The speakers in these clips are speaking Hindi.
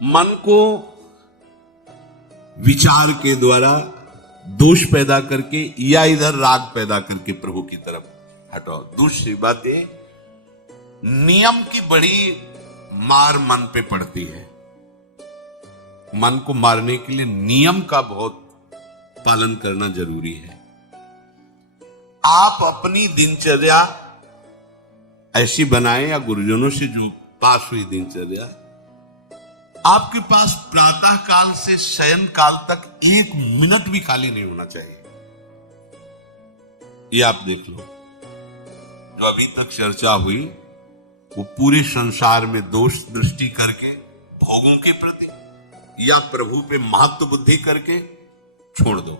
मन को विचार के द्वारा दोष पैदा करके या इधर राग पैदा करके प्रभु की तरफ हटाओ। दूसरी बात ये, नियम की बड़ी मार मन पे पड़ती है। मन को मारने के लिए नियम का बहुत पालन करना जरूरी है। आप अपनी दिनचर्या ऐसी बनाएं, या गुरुजनों से जो पास हुई दिनचर्या, आपके पास प्रातः काल से शयन काल तक 1 मिनट भी खाली नहीं होना चाहिए। ये आप देख लो, जो अभी तक चर्चा हुई वो पूरे संसार में दोष दृष्टि करके भोगों के प्रति या प्रभु पे महत्व बुद्धि करके छोड़ दो,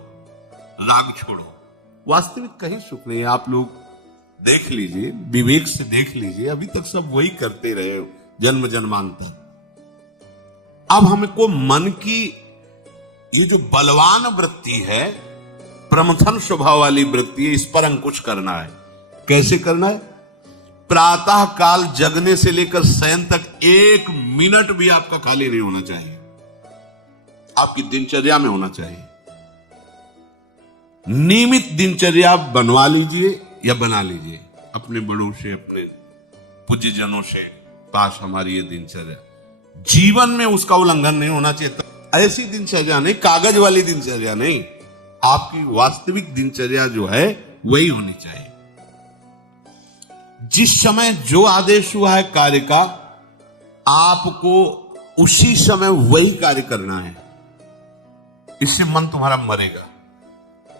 राग छोड़ो। वास्तविक कहीं सुख नहीं है। आप लोग देख लीजिए, विवेक से देख लीजिए, अभी तक सब वही करते रहे जन्म जन्मांतर। अब हमको मन की ये जो बलवान वृत्ति है, प्रमथन स्वभाव वाली वृत्ति है, इस पर अंकुश करना है। कैसे करना है? प्रातः काल जगने से लेकर शयन तक 1 मिनट भी आपका खाली नहीं होना चाहिए, आपकी दिनचर्या में होना चाहिए। नियमित दिनचर्या बनवा लीजिए या बना लीजिए अपने बड़ों से, अपने पूज्यजनों से पास हमारी ये दिनचर्या, जीवन में उसका उल्लंघन नहीं होना चाहिए। ऐसी दिनचर्या नहीं, कागज वाली दिनचर्या नहीं, आपकी वास्तविक दिनचर्या जो है वही होनी चाहिए। जिस समय जो आदेश हुआ है कार्य का, आपको उसी समय वही कार्य करना है। इससे मन तुम्हारा मरेगा,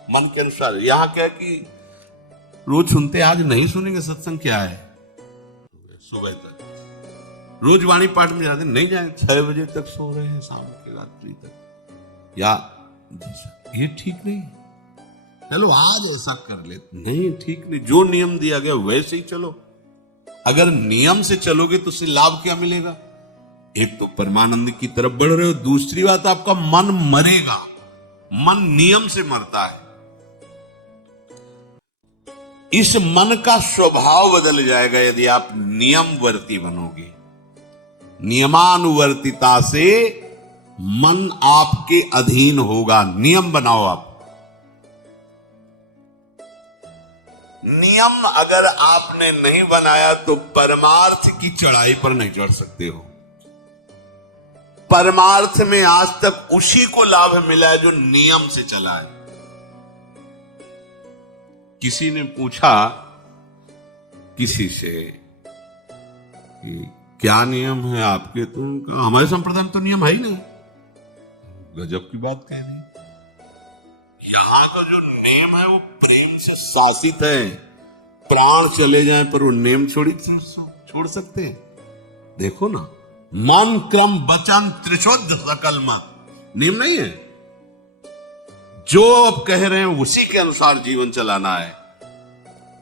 मन के अनुसार। यहां क्या है कि रोज सुनते, आज नहीं सुनेंगे सत्संग, क्या है सुबह तक रोज वाणी पाठ में जाते, नहीं जाए 6 बजे तक सो रहे हैं, शाम की रात्रि तक, या ये ठीक नहीं। चलो आज ऐसा कर ले, नहीं ठीक नहीं। जो नियम दिया गया वैसे ही चलो। अगर नियम से चलोगे तो उससे लाभ क्या मिलेगा? एक तो परमानंद की तरफ बढ़ रहे हो, दूसरी बात आपका मन मरेगा। मन नियम से मरता है। इस मन का स्वभाव बदल जाएगा यदि आप नियमवर्ती बनोगे। नियमानुवर्तिता से मन आपके अधीन होगा। नियम बनाओ आप। नियम अगर आपने नहीं बनाया तो परमार्थ की चढ़ाई पर नहीं चढ़ सकते हो। परमार्थ में आज तक उसी को लाभ मिला है जो नियम से चला है। किसी ने पूछा किसी से कि क्या नियम है आपके, तो कहा हमारे संप्रदाय में तो नियम है ही नहीं। गजब की बात कह रही। यहां का जो नेम है वो प्रेम से शासित है। प्राण चले जाएं पर वो नेम छोड़ सकते हैं? देखो ना, मन क्रम वचन त्रिशुद्ध सकल मत, नियम नहीं है। जो अब कह रहे हैं उसी के अनुसार जीवन चलाना है।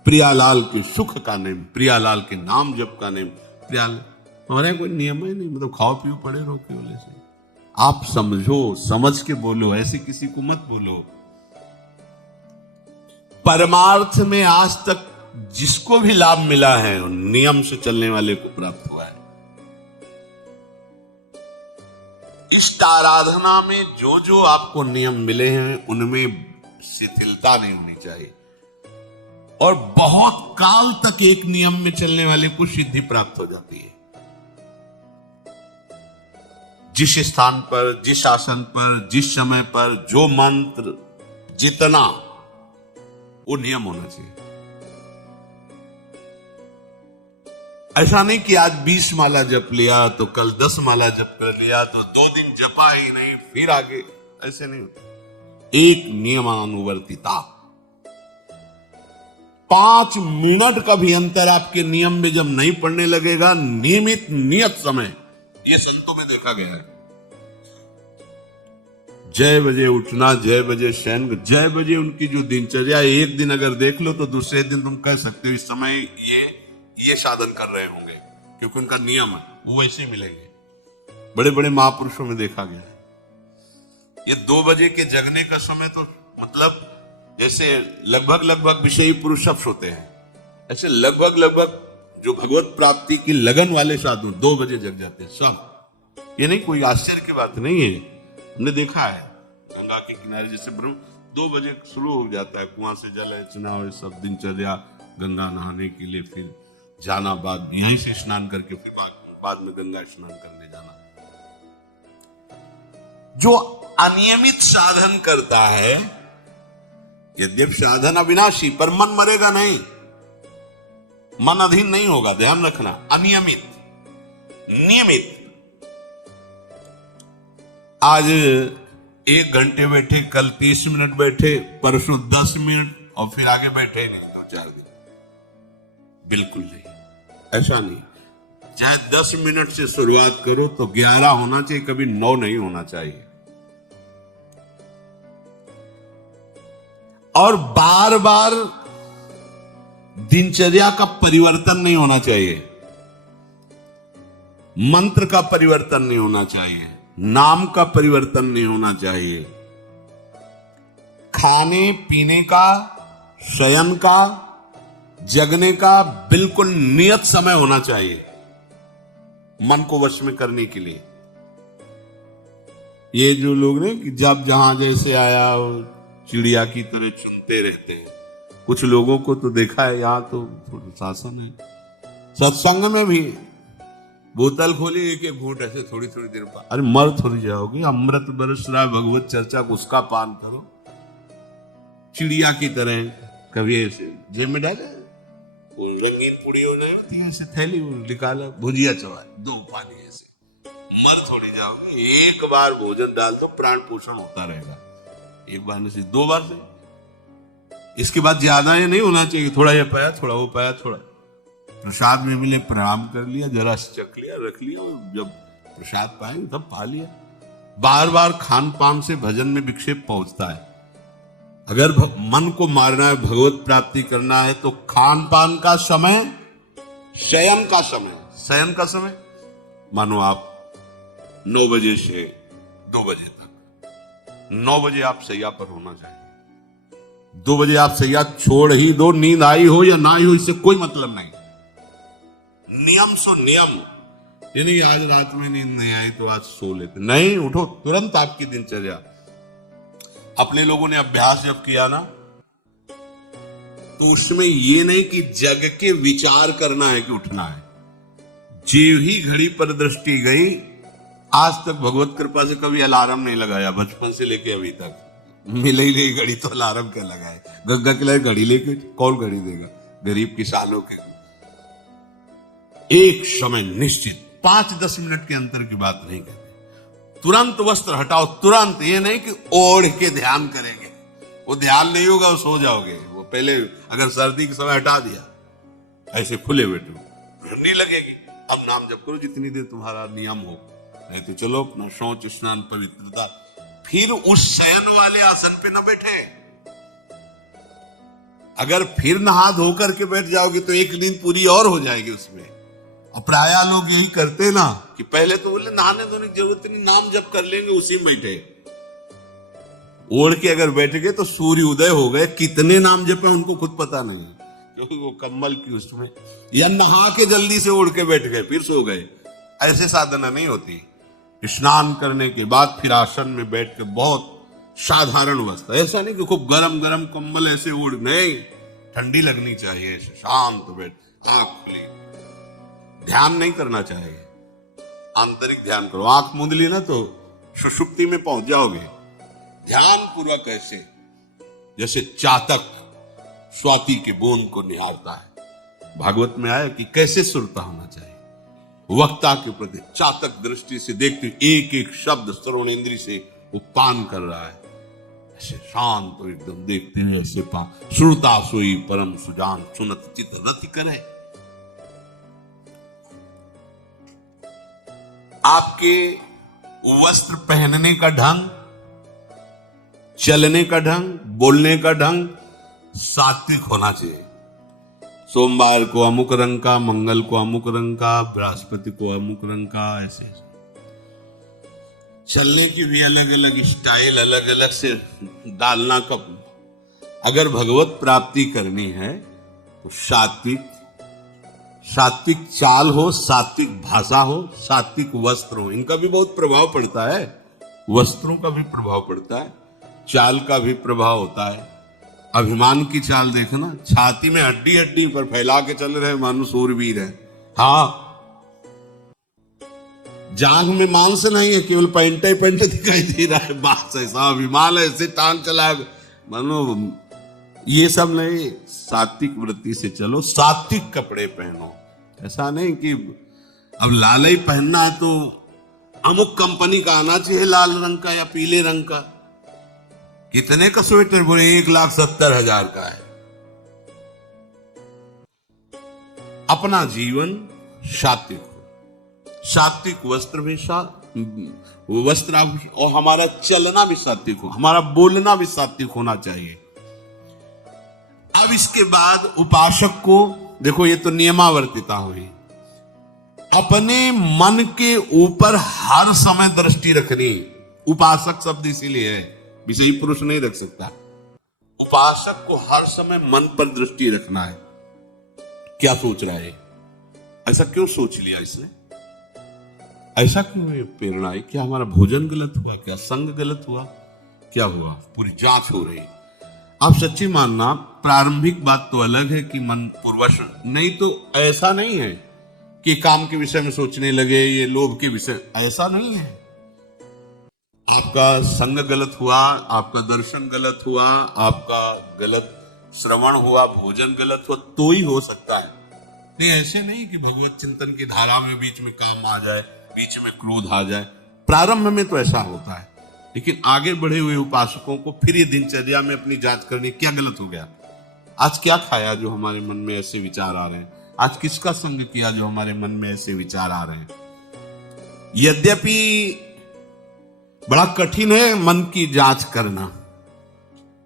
प्रियालाल के सुख का नेम, प्रियालाल के नाम जप का नेम। प्रियालाल हमारे कोई नियम ही नहीं, मतलब खाओ पियो पड़े रहो केवल ऐसे। आप समझो, समझ के बोलो, ऐसे किसी को मत बोलो। परमार्थ में आज तक जिसको भी लाभ मिला है नियम से चलने वाले को प्राप्त हुआ है। इष्ट आराधना में जो जो आपको नियम मिले हैं उनमें शिथिलता नहीं होनी चाहिए, और बहुत काल तक एक नियम में चलने वाले को सिद्धि प्राप्त हो जाती है। जिस स्थान पर, जिस आसन पर, जिस समय पर जो मंत्र जितना, वो नियम होना चाहिए। ऐसा नहीं कि आज 20 माला जप लिया तो कल 10 माला जप कर लिया तो 2 दिन जपा ही नहीं फिर आगे, ऐसे नहीं होता। एक नियमानुवर्तिता। 5 मिनट का भी अंतर आपके नियम में जब नहीं पड़ने लगेगा, नियमित नियत समय, ये संतों में देखा गया है। 6 बजे उठना, 6 बजे शयन, 6 बजे उनकी जो दिनचर्या, एक दिन अगर देख लो तो दूसरे दिन तुम कह सकते हो इस समय ये साधन कर रहे होंगे, क्योंकि उनका नियम है, वो वैसे मिलेंगे। बड़े बड़े महापुरुषों में देखा गया है। ये 2 बजे के जगने का समय तो मतलब जैसे लगभग विषयी पुरुष सब सोते हैं, ऐसे लगभग जो भगवत प्राप्ति की लगन वाले साधु 2 बजे जग जाते हैं सब। ये नहीं, कोई आश्चर्य की बात नहीं है। हमने देखा है गंगा के किनारे जैसे 2 बजे शुरू हो जाता है कुआं से जल अर्चना और सब दिनचर्या, गंगा नहाने के लिए, फिर जाना, बाद यहीं से स्नान करके फिर बाद में गंगा स्नान करने जाना। जो अनियमित साधन करता है, यद्यपि साधन अविनाशी, पर मन मरेगा नहीं, मन अधीन नहीं होगा, ध्यान रखना। अनियमित, नियमित, आज 1 घंटे बैठे, कल 30 मिनट बैठे, परसों 10 मिनट और फिर आगे बैठे नहीं 2-4 दिन, बिल्कुल नहीं, ऐसा नहीं। चाहे 10 मिनट से शुरुआत करो तो 11 होना चाहिए, कभी 9 नहीं होना चाहिए। और बार बार दिनचर्या का परिवर्तन नहीं होना चाहिए, मंत्र का परिवर्तन नहीं होना चाहिए, नाम का परिवर्तन नहीं होना चाहिए, खाने पीने का, शयन का, जगने का बिल्कुल नियत समय होना चाहिए मन को वश में करने के लिए। ये जो लोग ने कि जब जहां जैसे आया चिड़िया की तरह चुनते रहते हैं, कुछ लोगों को तो देखा है, यहां तो शासन है, सत्संग में भी बोतल खोली, एक घूंट ऐसे थोड़ी थोड़ी देर बाद, अरे मर थोड़ी जाओगे, अमृत बरस रहा है, भगवत चर्चा को उसका पान करो। चिड़िया की तरह कभी ऐसे जेब में डाले, रंगीन पूड़ी हो जाए ऐसे थैली निकाला, भुजिया चबाए, 2 पानी, ऐसे मर थोड़ी जाओगे। एक बार भोजन डाल तो प्राण पोषण होता रहेगा, एक बार नहीं, 2 बार से, इसके बाद ज्यादा ये नहीं होना चाहिए, थोड़ा ये पाया, थोड़ा वो पाया, थोड़ा प्रसाद में मिले प्रणाम कर लिया, जरा चख लिया, रख लिया, और जब प्रसाद पाएंगे तब पा लिया। बार बार खान पान से भजन में विक्षेप पहुंचता है। अगर मन को मारना है, भगवत प्राप्ति करना है, तो खान पान का समय, शयन का समय, शयन का समय मानो आप 9 बजे से 2 बजे तक, 9 बजे आप सैया पर होना चाहिए। 2 बजे आप सैया छोड़ ही दो, नींद आई हो या ना आई हो, इससे कोई मतलब नहीं। नियम सो नियम, यानी आज रात में नींद नहीं आई तो आज सो लेते, नहीं, उठो तुरंत आपकी दिनचर्या। अपने लोगों ने अभ्यास जब किया ना, तो उसमें ये नहीं कि जग के विचार करना है कि उठना है, जीव ही घड़ी पर दृष्टि गई। आज तक भगवत कृपा से कभी अलार्म नहीं लगाया, बचपन से लेके अभी तक मिले ही नहीं घड़ी, तो अलार्म क्या लगाए, गंगा के लिए घड़ी लेके कौन घड़ी देगा, गरीब किसानों के। एक समय निश्चित 5-10 मिनट के अंतर की बात नहीं करते, तुरंत वस्त्र हटाओ, तुरंत। ये नहीं कि ओढ़ के ध्यान करेंगे, वो ध्यान नहीं होगा, वो सो जाओगे। वो पहले अगर सर्दी के समय हटा दिया, ऐसे खुले बैठो, ठंडी लगेगी, अब नाम जप करो जितनी देर तुम्हारा नियम हो, नहीं तो चलो अपना शौच स्नान पवित्रता, फिर उस शयन वाले आसन पे न बैठे। अगर फिर नहा धो करके बैठ जाओगे तो एक नींद पूरी और हो जाएगी उसमें। और प्राय लोग यही करते ना कि पहले तो बोले नहाने धोने की जरूरत नहीं, नाम जप कर लेंगे, उसी में बैठे। ओढ़ के अगर बैठ गए तो सूर्य उदय हो गए, कितने नाम जपे उनको खुद पता नहीं, क्योंकि वो कम्बल की उसमें, या नहा के जल्दी से ओढ़ के बैठ गए फिर सो गए। ऐसे साधना नहीं होती। स्नान करने के बाद फिर आसन में बैठ के बहुत साधारण अवस्था, ऐसा नहीं कि खूब गरम गरम कंबल ऐसे ओढ़, नहीं, ठंडी लगनी चाहिए, ऐसे शांत बैठ, आंख खुली, ध्यान नहीं करना चाहिए, आंतरिक ध्यान करो। आंख मूंद ली ना तो सुषुप्ति में पहुंच जाओगे। ध्यान पूर्वक ऐसे, जैसे चातक स्वाति के बूंद को निहारता है। भागवत में आया कि कैसे सुरता होना चाहिए, वक्ता के प्रति चातक दृष्टि से देखते, एक एक शब्द श्रवण इंद्री से वो पान कर रहा है, ऐसे शांत तो एकदम देखते हैं, ऐसे पान। श्रुता सोई परम सुजान, सुनत चित रति करे। आपके वस्त्र पहनने का ढंग, चलने का ढंग, बोलने का ढंग सात्विक होना चाहिए। सोमवार को अमुक रंग का, मंगल को अमुक रंग का, बृहस्पति को अमुक रंग का, ऐसे चलने की भी अलग अलग स्टाइल, अलग अलग से डालना। कब अगर भगवत प्राप्ति करनी है तो सात्विक सात्विक चाल हो, सात्विक भाषा हो, सात्विक वस्त्र हो, इनका भी बहुत प्रभाव पड़ता है। वस्त्रों का भी प्रभाव पड़ता है, चाल का भी प्रभाव होता है। अभिमान की चाल देखना, छाती में हड्डी हड्डी पर फैला के चल रहे मानो सूरवीर है। हाँ, जांघ में मांस नहीं है, केवल पैंटे पैंटे दिखाई दे रहा है, बात ऐसा अभिमान है, ऐसे टांग चला मानो। ये सब नहीं, सात्विक वृत्ति से चलो, सात्विक कपड़े पहनो। ऐसा नहीं कि अब लाल ही पहनना है तो अमुक कंपनी का आना चाहिए, लाल रंग का या पीले रंग का। कितने का स्वेटर? बोले 1,70,000 का है। अपना जीवन सात्विक हो, सात्विक वस्त्र भी वस्त्र, और हमारा चलना भी सात्विक हो, हमारा बोलना भी सात्विक होना चाहिए। अब इसके बाद उपासक को देखो, ये तो नियमावर्तिता हुई। अपने मन के ऊपर हर समय दृष्टि रखनी। उपासक शब्द इसीलिए है, विषयी पुरुष नहीं रख सकता। उपासक को हर समय मन पर दृष्टि रखना है। क्या सोच रहा है, ऐसा क्यों सोच लिया इसने, ऐसा क्यों प्रेरणा है? क्या हमारा भोजन गलत हुआ, क्या संग गलत हुआ, क्या हुआ? पूरी जांच हो रही। आप सच्ची मानना, प्रारंभिक बात तो अलग है कि मन पूर्वश, नहीं तो ऐसा नहीं है कि काम के विषय में सोचने लगे, ये लोभ के विषय, ऐसा नहीं है। आपका संग गलत हुआ, आपका दर्शन गलत हुआ, आपका गलत श्रवण हुआ, भोजन गलत हुआ, तो ही हो सकता है। नहीं, ऐसे नहीं कि भगवत चिंतन की धारा में बीच में काम आ जाए, बीच में क्रोध आ जाए। प्रारंभ में तो ऐसा होता है, लेकिन आगे बढ़े हुए उपासकों को फिर ये दिनचर्या में अपनी जांच करनी, क्या गलत हो गया, आज क्या खाया जो हमारे मन में ऐसे विचार आ रहे हैं, आज किसका संग किया जो हमारे मन में ऐसे विचार आ रहे हैं। यद्यपि बड़ा कठिन है मन की जांच करना,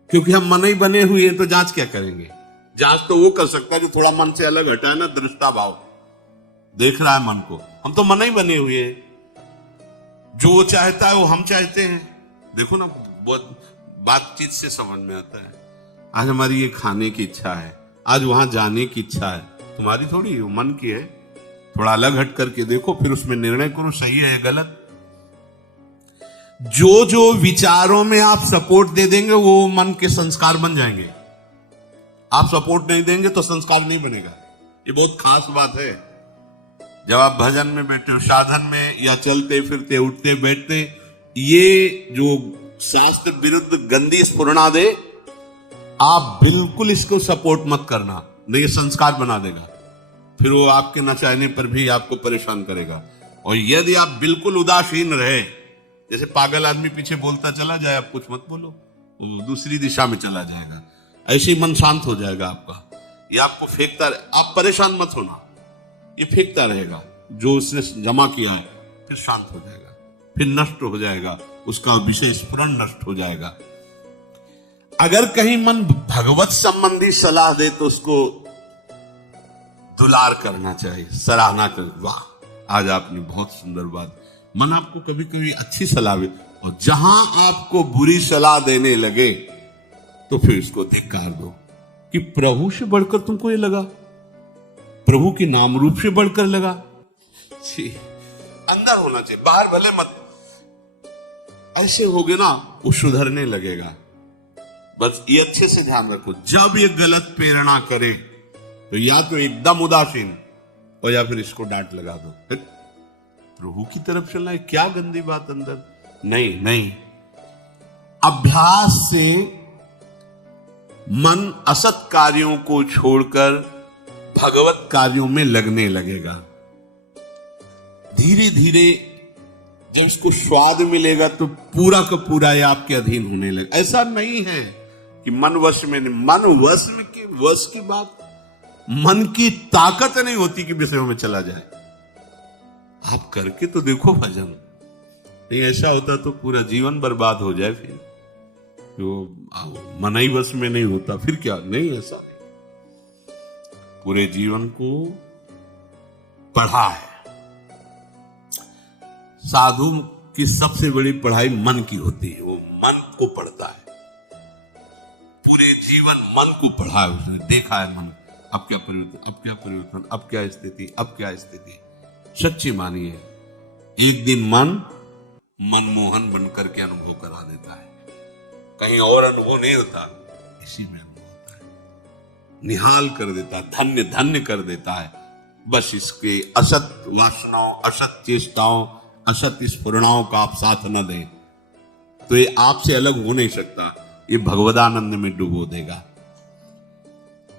क्योंकि हम मन ही बने हुए हैं, तो जांच क्या करेंगे? जांच तो वो कर सकता है जो थोड़ा मन से अलग हटा है ना, दृष्टा भाव देख रहा है मन को। हम तो मन ही बने हुए हैं, जो वो चाहता है वो हम चाहते हैं। देखो ना, बहुत बातचीत से समझ में आता है। आज हमारी ये खाने की इच्छा है, आज वहां जाने की इच्छा है, तुम्हारी थोड़ी, वो मन की है। थोड़ा अलग हट करके देखो, फिर उसमें निर्णय करो, सही है या गलत। जो जो विचारों में आप सपोर्ट दे देंगे वो मन के संस्कार बन जाएंगे। आप सपोर्ट नहीं देंगे तो संस्कार नहीं बनेगा। ये बहुत खास बात है। जब आप भजन में बैठे हो, साधन में, या चलते फिरते उठते बैठते, ये जो शास्त्र विरुद्ध गंदी स्फुरणा दे, आप बिल्कुल इसको सपोर्ट मत करना, नहीं ये संस्कार बना देगा। फिर वो आपके न चाहने पर भी आपको परेशान करेगा। और यदि आप बिल्कुल उदासीन रहे, जैसे पागल आदमी पीछे बोलता चला जाए, आप कुछ मत बोलो, वो दूसरी दिशा में चला जाएगा, ऐसे ही मन शांत हो जाएगा आपका। ये आपको फेंकता रहे, आप परेशान मत होना, ये फेंकता रहेगा जो उसने जमा किया है, फिर शांत हो जाएगा, फिर नष्ट हो जाएगा, उसका विषय स्फुरण नष्ट हो जाएगा। अगर कहीं मन भगवत संबंधी सलाह दे तो उसको दुलार करना चाहिए, सराहना कर, वाह आज आपने बहुत सुंदर बात। मन आपको कभी कभी अच्छी सलाह दे, और जहां आपको बुरी सलाह देने लगे तो फिर इसको धिक्कार दो कि प्रभु से बढ़कर तुमको ये लगा, प्रभु के नाम रूप से बढ़कर लगा। अंदर होना चाहिए, बाहर भले मत। ऐसे होगे ना, वो सुधरने लगेगा। बस ये अच्छे से ध्यान रखो, जब ये गलत प्रेरणा करे तो या तो एकदम उदासीन, और या फिर इसको डांट लगा दो, प्रभु की तरफ चलना है, क्या गंदी बात अंदर। नहीं नहीं, अभ्यास से मन असत कार्यों को छोड़कर भगवत कार्यों में लगने लगेगा। धीरे धीरे जब इसको स्वाद मिलेगा तो पूरा का पूरा ये आपके अधीन होने लगे। ऐसा नहीं है कि मन वश में, मन वश में की वश की बात, मन की ताकत नहीं होती कि विषयों में चला जाए। आप करके तो देखो भजन, नहीं ऐसा होता तो पूरा जीवन बर्बाद हो जाए। फिर जो मन ही वश में नहीं होता फिर क्या? नहीं, ऐसा नहीं। पूरे जीवन को पढ़ा है। साधु की सबसे बड़ी पढ़ाई मन की होती है, वो मन को पढ़ता है, पूरे जीवन मन को पढ़ा है उसने, देखा है मन। अब क्या परिवर्तन, अब क्या परिवर्तन, अब क्या स्थिति, अब क्या स्थिति। सच्ची मानिए, एक दिन मन मनमोहन बनकर के अनुभव करा देता है, कहीं और अनुभव नहीं होता, इसी में अनुभव होता है, निहाल कर देता है, धन्य धन्य कर देता है। बस इसके असत वासनाओं, असत चेष्टाओं, असत स्फुरणाओं का आप साथ न दें तो ये आपसे अलग हो नहीं सकता, ये भगवदानंद में डुबो देगा।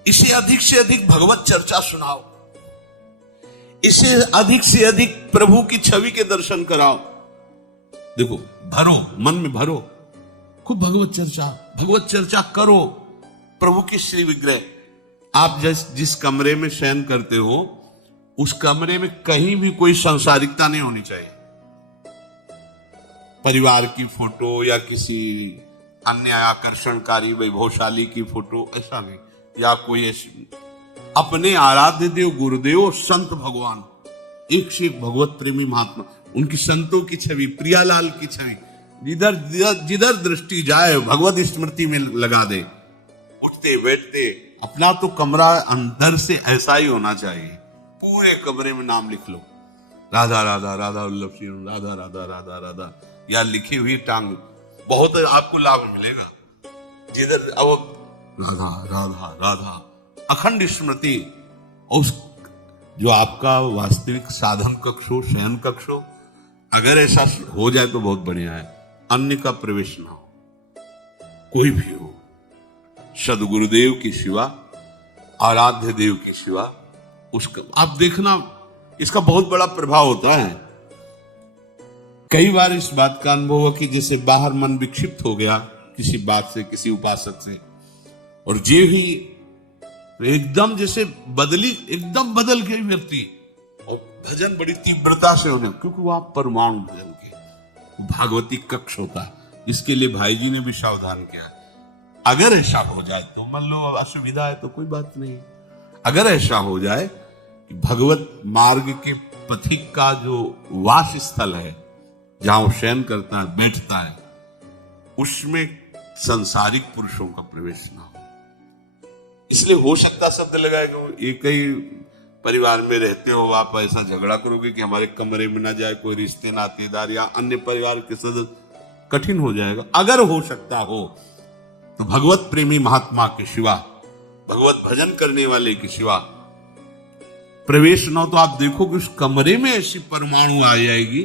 इसे अधिक से अधिक भगवत चर्चा सुनाओ, इसे अधिक से अधिक प्रभु की छवि के दर्शन कराओ। देखो, भरो, मन में भरो, खूब भगवत चर्चा करो। प्रभु की श्री विग्रह, आप जिस कमरे में शयन करते हो उस कमरे में कहीं भी कोई सांसारिकता नहीं होनी चाहिए। परिवार की फोटो या किसी अन्य आकर्षणकारी वैभवशाली की फोटो, ऐसा नहीं, या कोई ऐसी, अपने आराध्य देव गुरुदेव संत भगवान, एक से एक भगवत प्रेमी महात्मा, उनकी संतों की छवि, प्रियालाल की छवि, जिधर जिधर दृष्टि जाए भगवत स्मृति में लगा दे। उठते बैठते अपना तो कमरा अंदर से ऐसा ही होना चाहिए, पूरे कमरे में नाम लिख लो, राधा राधा राधा वल्लभ सिंह, राधा राधा राधा राधा, या लिखी हुई टांग, बहुत आपको लाभ मिलेगा। जिधर अब राधा राधा राधा, अखंड स्मृति। उस जो आपका वास्तविक साधन कक्ष हो, शयन कक्ष हो, अगर ऐसा हो जाए तो बहुत बढ़िया है। अन्य का प्रवेश ना हो, कोई भी हो, सदगुरुदेव की सिवा, आराध्य देव की सिवा, उसका आप देखना, इसका बहुत बड़ा प्रभाव होता है। कई बार इस बात का अनुभव हुआ कि जैसे बाहर मन विक्षिप्त हो गया किसी बात से, किसी उपासक से, और जे ही एकदम जैसे एकदम बदल गए व्यक्ति, और भजन बड़ी तीव्रता से होने, क्योंकि वह परमाणु भजन के भागवती कक्ष होता है, जिसके लिए भाई जी ने भी सावधान किया। अगर ऐसा हो जाए तो, मान लो असुविधा है तो कोई बात नहीं, अगर ऐसा हो जाए कि भगवत मार्ग के पथिक का जो वास स्थल है, जहां वो शयन करता है, बैठता है, उसमें सांसारिक पुरुषों का प्रवेश ना हो। इसलिए हो सकता शब्द लगाएगा, एक ही परिवार में रहते हो आप, ऐसा झगड़ा करोगे कि हमारे कमरे में ना जाए कोई रिश्ते नातेदार या अन्य परिवार के सदस्य, कठिन हो जाएगा। अगर हो सकता हो तो भगवत प्रेमी महात्मा के सिवा, भगवत भजन करने वाले के सिवा प्रवेश न हो, तो आप देखोगे उस कमरे में ऐसी परमाणु आ जाएगी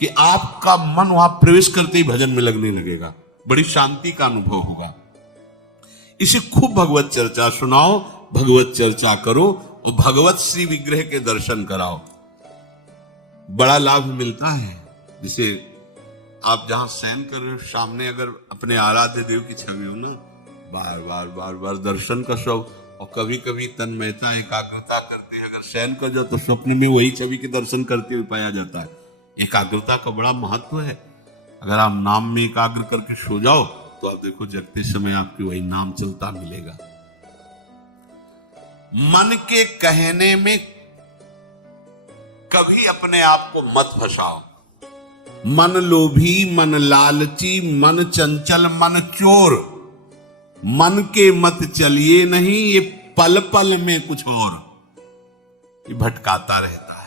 कि आपका मन वहां प्रवेश करते ही भजन में लगने लगेगा, बड़ी शांति का अनुभव होगा। इसे खूब भगवत चर्चा सुनाओ, भगवत चर्चा करो और भगवत श्री विग्रह के दर्शन कराओ, बड़ा लाभ मिलता है। जैसे आप जहां शयन कर रहे हो, सामने अगर अपने आराध्य देव की छवि हो ना, बार बार बार बार दर्शन का शौक, और कभी कभी तन्मयता, एकाग्रता करते हैं, अगर शयन कर जाओ तो स्वप्न में वही छवि के दर्शन करते हुए पाया जाता है। एकाग्रता का बड़ा महत्व है। अगर आप नाम में एकाग्र करके सो जाओ तो आप देखो जगते समय आपकी वही नाम चलता मिलेगा। मन के कहने में कभी अपने आप को मत फंसाओ। मन लोभी, मन लालची, मन चंचल, मन चोर, मन के मत चलिए नहीं, ये पल पल में कुछ और, ये भटकाता रहता है।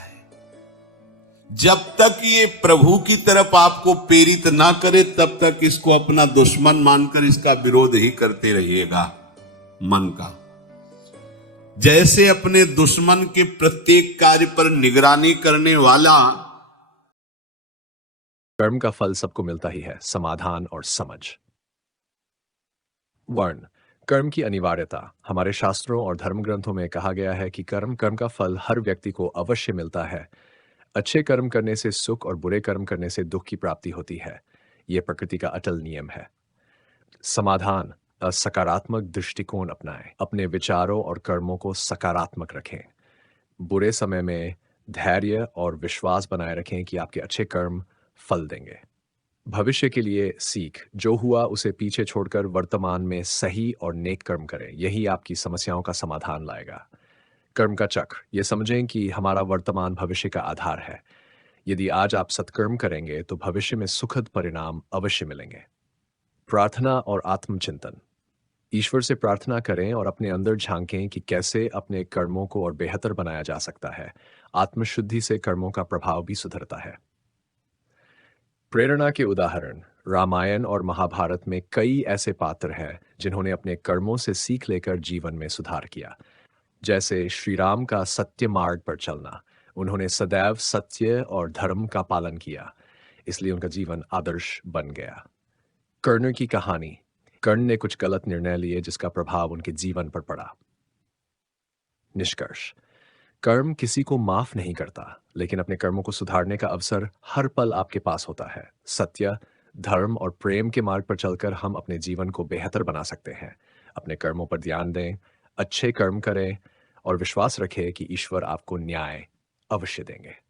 जब तक ये प्रभु की तरफ आपको प्रेरित ना करे, तब तक इसको अपना दुश्मन मानकर इसका विरोध ही करते रहिएगा। मन का जैसे अपने दुश्मन के प्रत्येक कार्य पर निगरानी करने वाला, कर्म का फल सबको मिलता ही है, समाधान और समझ। वर्ण, कर्म की अनिवार्यता। हमारे शास्त्रों और धर्म ग्रंथों में कहा गया है कि कर्म का फल हर व्यक्ति को अवश्य मिलता है। अच्छे कर्म करने से सुख और बुरे कर्म करने से दुख की प्राप्ति होती है। यह प्रकृति का अटल नियम है। समाधान, सकारात्मक दृष्टिकोण अपनाएं। अपने विचारों और कर्मों को सकारात्मक रखें। बुरे समय में धैर्य और विश्वास बनाए रखें कि आपके अच्छे कर्म फल देंगे। भविष्य के लिए सीख, जो हुआ उसे पीछे छोड़कर वर्तमान में सही और नेक कर्म करें। यही आपकी समस्याओं का समाधान लाएगा। कर्म का चक्र, ये समझें कि हमारा वर्तमान भविष्य का आधार है। यदि आज आप सत्कर्म करेंगे तो भविष्य में सुखद परिणाम अवश्य मिलेंगे। प्रार्थना और आत्मचिंतन, ईश्वर से प्रार्थना करें और अपने अंदर झांकें कि कैसे अपने कर्मों को और बेहतर बनाया जा सकता है। आत्मशुद्धि से कर्मों का प्रभाव भी सुधरता है। प्रेरणा के उदाहरण रामायण और महाभारत में कई ऐसे पात्र हैं जिन्होंने अपने कर्मों से सीख लेकर जीवन में सुधार किया। जैसे श्री राम का सत्य मार्ग पर चलना, उन्होंने सदैव सत्य और धर्म का पालन किया, इसलिए उनका जीवन आदर्श बन गया। कर्ण की कहानी, कर्ण ने कुछ गलत निर्णय लिए जिसका प्रभाव उनके जीवन पर पड़ा। निष्कर्ष, कर्म किसी को माफ नहीं करता, लेकिन अपने कर्मों को सुधारने का अवसर हर पल आपके पास होता है। सत्य, धर्म और प्रेम के मार्ग पर चलकर हम अपने जीवन को बेहतर बना सकते हैं। अपने कर्मों पर ध्यान दें, अच्छे कर्म करें और विश्वास रखें कि ईश्वर आपको न्याय अवश्य देंगे।